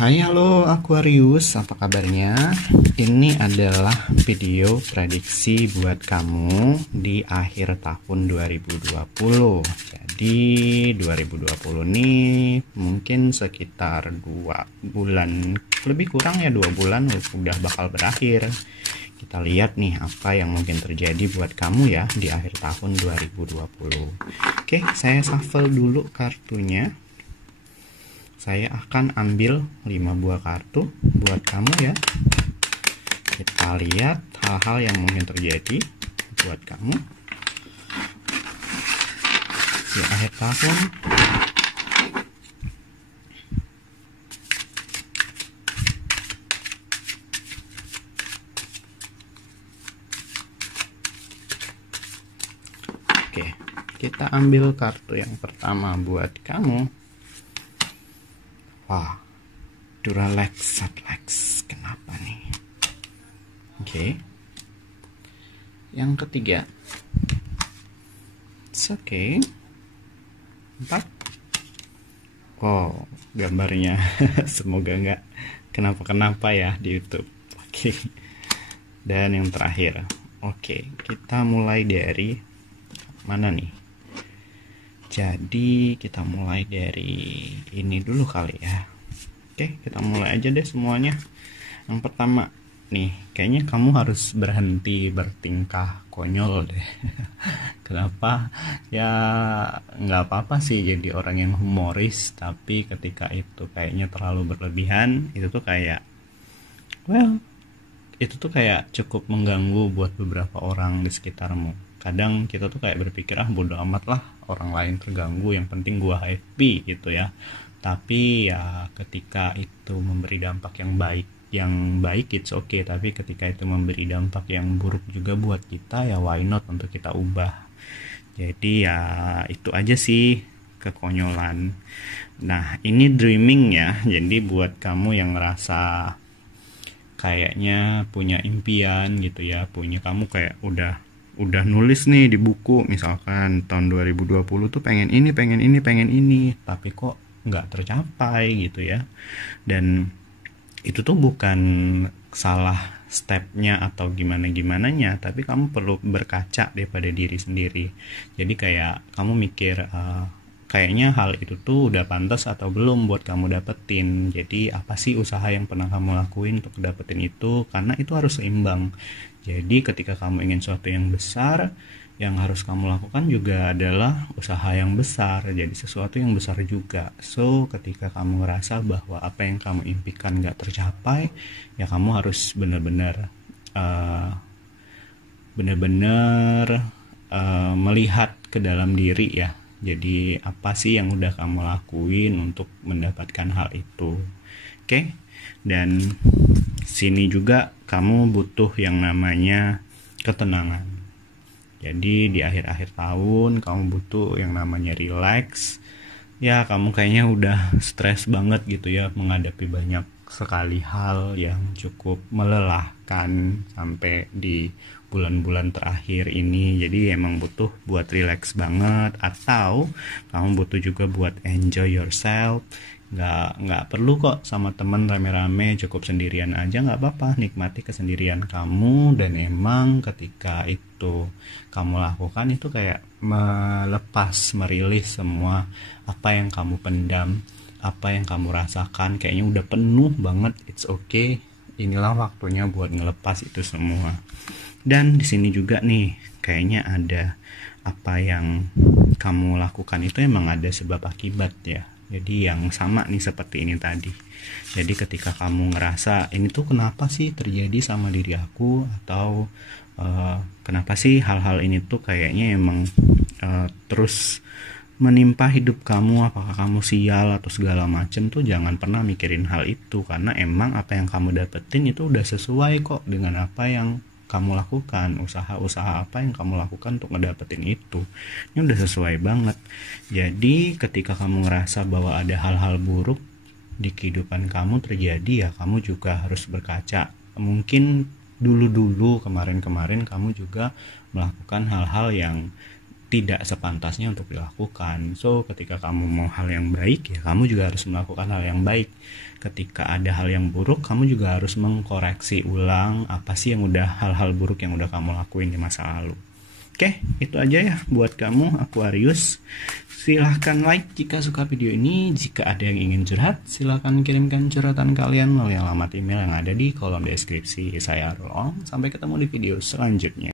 Hai, halo Aquarius, apa kabarnya? Ini adalah video prediksi buat kamu di akhir tahun 2020. Jadi 2020 nih mungkin sekitar 2 bulan, lebih kurang ya 2 bulan udah bakal berakhir. Kita lihat nih apa yang mungkin terjadi buat kamu ya di akhir tahun 2020. Oke, saya shuffle dulu kartunya. Saya akan ambil 5 buah kartu buat kamu ya. Kita lihat hal-hal yang mungkin terjadi buat kamu di akhir tahun. Oke, kita ambil kartu yang pertama buat kamu. Wah, Duralex Satlex, kenapa nih? Oke. Yang ketiga, it's okay. 4. Wow, gambarnya semoga nggak kenapa-kenapa ya di YouTube. Oke. Dan yang terakhir, oke, kita mulai dari mana nih? Jadi kita mulai dari ini dulu kali ya. Oke, kita mulai aja deh semuanya. Yang pertama nih, kayaknya kamu harus berhenti bertingkah konyol deh. Kenapa? Ya nggak apa-apa sih jadi orang yang humoris, tapi ketika itu kayaknya terlalu berlebihan, itu tuh kayak itu tuh kayak cukup mengganggu buat beberapa orang di sekitarmu. Kadang kita tuh kayak berpikir bodo amat lah orang lain terganggu, yang penting gua happy gitu ya. Tapi ya ketika itu memberi dampak yang baik it's okay, tapi ketika itu memberi dampak yang buruk juga buat kita, ya why not untuk kita ubah. Jadi ya itu aja sih kekonyolan. Nah, ini dreaming ya. Jadi buat kamu yang ngerasa kayaknya punya impian gitu ya, kamu kayak udah nulis nih di buku, misalkan tahun 2020 tuh pengen ini, tapi kok nggak tercapai gitu ya. Dan itu tuh bukan salah stepnya atau gimana-gimananya, tapi kamu perlu berkaca daripada diri sendiri. Jadi kayak kamu mikir, kayaknya hal itu tuh udah pantas atau belum buat kamu dapetin. Jadi apa sih usaha yang pernah kamu lakuin untuk dapetin itu, karena itu harus seimbang. Jadi ketika kamu ingin sesuatu yang besar, yang harus kamu lakukan juga adalah usaha yang besar, jadi sesuatu yang besar juga. So ketika kamu ngerasa bahwa apa yang kamu impikan gak tercapai, ya kamu harus benar-benar melihat ke dalam diri ya. Jadi apa sih yang udah kamu lakuin untuk mendapatkan hal itu. Oke? Dan sini juga kamu butuh yang namanya ketenangan. Jadi di akhir-akhir tahun kamu butuh yang namanya relax. Ya kamu kayaknya udah stres banget gitu ya, menghadapi banyak sekali hal yang cukup melelahkan sampai di bulan-bulan terakhir ini. Jadi emang butuh buat relax banget, atau kamu butuh juga buat enjoy yourself. Nggak perlu kok sama temen rame-rame, cukup sendirian aja nggak apa-apa, nikmati kesendirian kamu. Dan emang ketika itu kamu lakukan itu kayak merilis semua apa yang kamu pendam, apa yang kamu rasakan, kayaknya udah penuh banget. It's okay, inilah waktunya buat ngelepas itu semua. Dan di sini juga nih kayaknya ada apa yang kamu lakukan itu emang ada sebab akibat ya. Jadi yang sama nih seperti ini tadi. Jadi ketika kamu ngerasa ini tuh kenapa sih terjadi sama diri aku, atau kenapa sih hal-hal ini tuh kayaknya emang terus menimpa hidup kamu, apakah kamu sial atau segala macem, tuh jangan pernah mikirin hal itu, karena emang apa yang kamu dapetin itu udah sesuai kok dengan apa yang kamu lakukan, usaha-usaha apa yang kamu lakukan untuk ngedapetin itu. Ini udah sesuai banget. Jadi ketika kamu ngerasa bahwa ada hal-hal buruk di kehidupan kamu terjadi, ya kamu juga harus berkaca. Mungkin dulu-dulu kemarin-kemarin kamu juga melakukan hal-hal yang tidak sepantasnya untuk dilakukan. So ketika kamu mau hal yang baik, ya kamu juga harus melakukan hal yang baik. Ketika ada hal yang buruk, kamu juga harus mengkoreksi ulang apa sih yang udah, hal-hal buruk yang udah kamu lakuin di masa lalu. Oke, itu aja ya buat kamu Aquarius. Silahkan like jika suka video ini. Jika ada yang ingin curhat, silahkan kirimkan curhatan kalian melalui alamat email yang ada di kolom deskripsi. Saya Rolong, sampai ketemu di video selanjutnya.